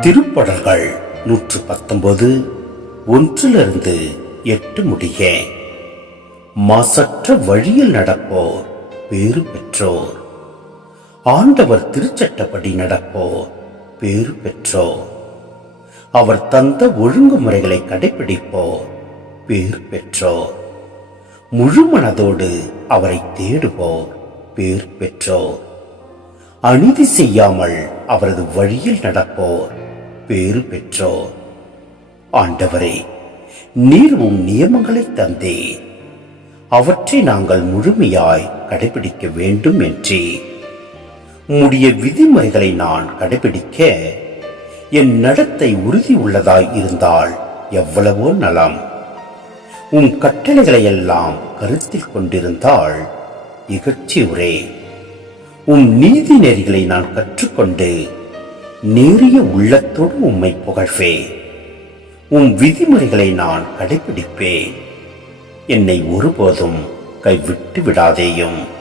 திருப்படர்கள் நூற்று பத்தொன்பது ஒன்றிலிருந்து எட்டு முடிய. மாசற்ற வழியில் நடப்போர் பேறு பெற்றோர். ஆண்டவர் திருச்சட்டப்படி நடப்போர் பேறு பெற்றோர். அவர் தந்த ஒழுங்குமுறைகளை கடைபிடிப்போர் பேறு பெற்றோர். முழு மனதோடு அவரை தேடுவோர் பேர் பெற்றோர். அநீதி செய்யாமல் அவரது வழியில் நடப்போர் பேறு பெற்றோர். ஆண்டவரே நீர் உம் நியமங்களை தந்தே. அவற்றை நாங்கள் முழுமையாய் கடைபிடிக்க வேண்டும் என்றே. உம்முடைய விதிமுறைகளை நான் கடைபிடிக்க என் நடத்தை உறுதி உள்ளதாய் இருந்தால் எவ்வளவோ நலம். உம் கட்டளைகளை எல்லாம் கருத்தில் கொண்டிருந்தால் இகழ்ச்சி உரே உம் நீதி நெறிகளை நான் கற்றுக்கொண்டு நேரிய உள்ளத்தோடு உம்மை புகழ்வேன். உம் விதிமுறைகளை நான் கடைபிடிப்பேன் என்னை ஒருபோதும் கைவிட்டு விடாதேயும்